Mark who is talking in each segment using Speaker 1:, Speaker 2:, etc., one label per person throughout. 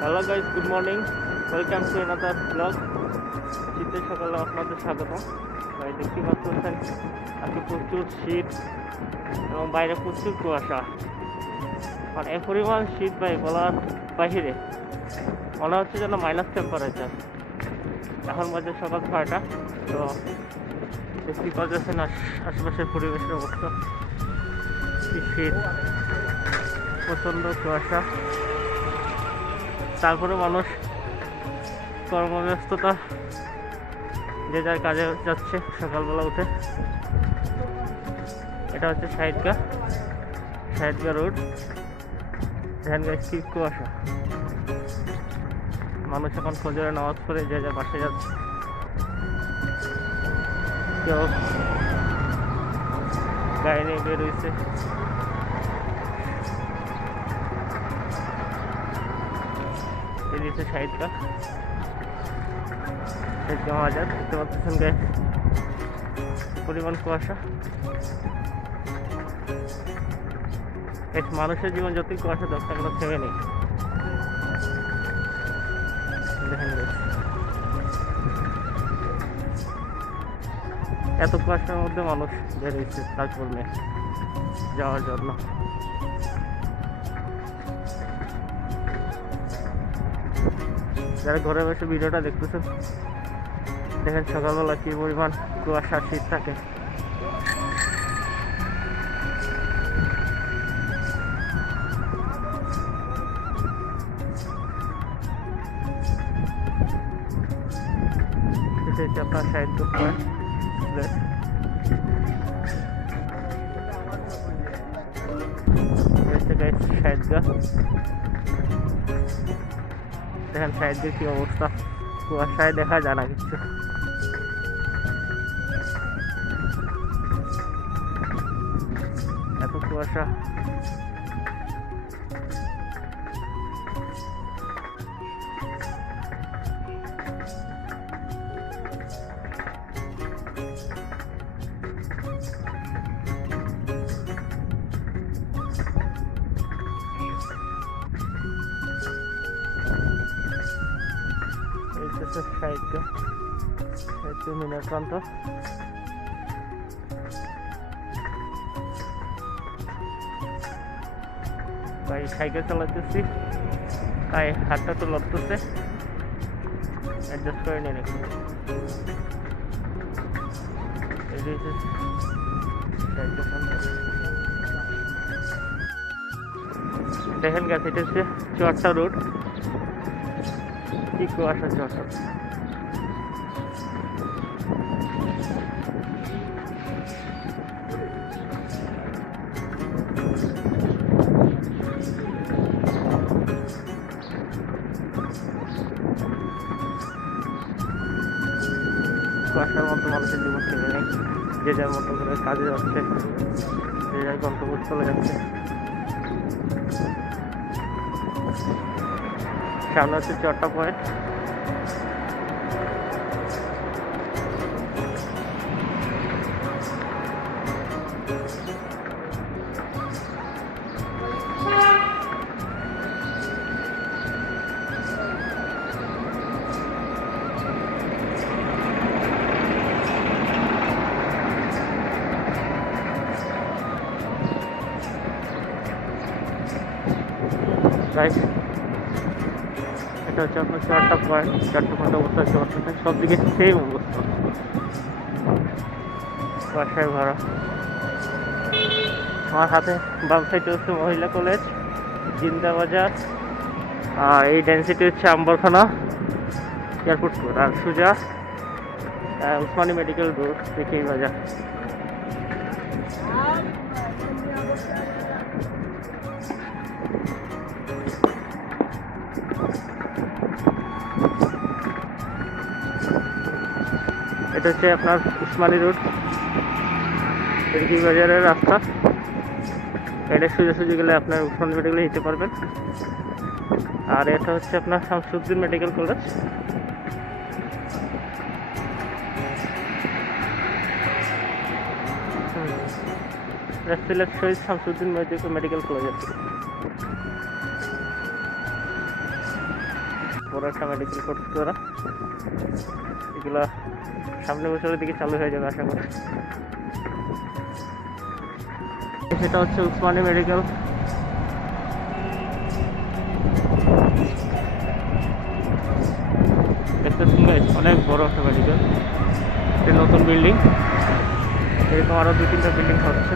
Speaker 1: Hello guys good morning welcome to another blog শীতের সকালে আপনাদের স্বাগত। ভাই দেখতে পাচ্ছেন আজকে প্রচুর শীত এবং বাইরে প্রচুর কুয়াশা। মানে এ পরিমাণ শীত, ভাই, বলার বাহিরে। মনে হচ্ছে যেন মাইনাস টেম্পারেচার এখন বাজে সকাল ছয়টা, তো দেখতে পাচ্ছেন আশেপাশের পরিবেশের অবস্থা। শীত, প্রচণ্ড কুয়াশা। তারপরে মানুষ কর্মব্যস্ততা, যে যার কাজে যাচ্ছে সকালবেলা উঠে। এটা হচ্ছে সাহিদগা সাহিদগা রোড এখানকার কি কুয়াশা। মানুষ এখন ফজরে নামাজ পড়ে, যে যা বাসে যাচ্ছে। কেউ গাড়ি নিয়ে বের হয়েছে এদিকে সাইডটা একদম হাজার দেখতে পাচ্ছেন পরিমাণ কুয়াশা। মানুষের জীবন যতই কুয়াশা দরকার কোনো থেমে নেই। এত কুয়াশার মধ্যে মানুষ বের হয়েছে কাজ করবে যাওয়ার জন্য। যারা ঘরে বসে ভিডিওটা দেখতেছেন দেখেন সকালবেলা কি পরিমাণ কুয়াশা শীত থাকে। আপনার দেখেন দিয়ে কি অবস্থা। কুয়াশায় দেখা যায় না কিছু। এত কুয়াশা। হচ্ছে সাহিত্য সাহিত্য মিনার ভাই সাইকেল চালাতেছি তাই হাতটা তো লড়তেছে অ্যাডজাস্ট করে নিন একটু দেখেন গেছে এটা হচ্ছে চুয়াট্টা রোড কি কুয়াশা কুয়াশা কুয়াশার মতো মানুষের জীবন চলে নেই যে যার মতো করে কাজে যাচ্ছে, যে যার গন্তব্য চলে যাচ্ছে। সামনে হচ্ছে চট্টা পয়েন্ট। রাইট এটা হচ্ছে, আপনার চারটা পয়েন্ট চারটা পয়েন্ট অবস্থা হচ্ছে অর্থাৎ সব দিকে সেম অবস্থা। বাসায় ভাড়া। আমার হাতে বাম সাইডে হচ্ছে মহিলা কলেজ জিন্দা বাজার আর এই ডেন্সিটি হচ্ছে আম্বরখানা এয়ারপোর্ট রোড আর সুজা উসমানী মেডিকেল রোড দেখি বাজার। এটা হচ্ছে আপনার উসমানী রোড এদিকে বাজারের রাস্তা। এটা সোজাসুজি গেলে আপনার উসমানী মেডিকেলে যেতে পারবেন। আর এটা হচ্ছে আপনার Shamsuddin medical college. Shamsuddin medical college. বড় একটা মেডিকেল করছে ওরা এগুলা সামনে বছরের দিকে চালু হয়ে যাবে আশা করি। সেটা হচ্ছে উসমানী মেডিকেল। দেখতেছেন অনেক বড় একটা মেডিকেল এটা নতুন বিল্ডিং এরকম আরও দু তিনটা বিল্ডিং হচ্ছে।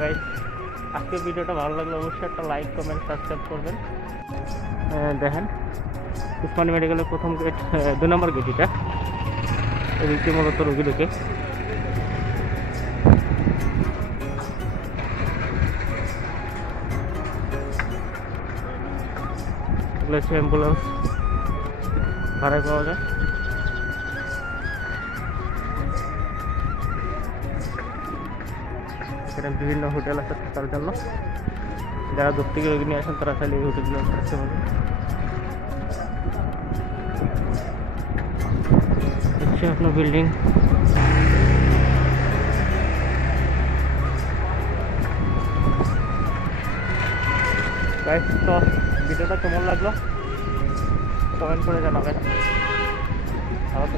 Speaker 1: গাইস আজকের ভিডিওটা ভালো লাগলে অবশ্যই একটা লাইক কমেন্ট সাবস্ক্রাইব করবেন। দেখেন। উসমানী মেডিকেলের প্রথম গেট দুই নম্বর গেট এটা। এদিকে মূলত রুগী ঢুকে অ্যাম্বুলেন্স। ভাড়ায় পাওয়া যায়। এখানে বিভিন্ন হোটেল আছে থাকার জন্য। যারা দূর থেকে রোগী নিয়ে আসেন, তারা খালি এই হোটেলগুলো থাকতে পারে হচ্ছে আপনার বিল্ডিং তো ভিডিওটা কেমন লাগল? কমেন্ট করে জানাবেন। আবার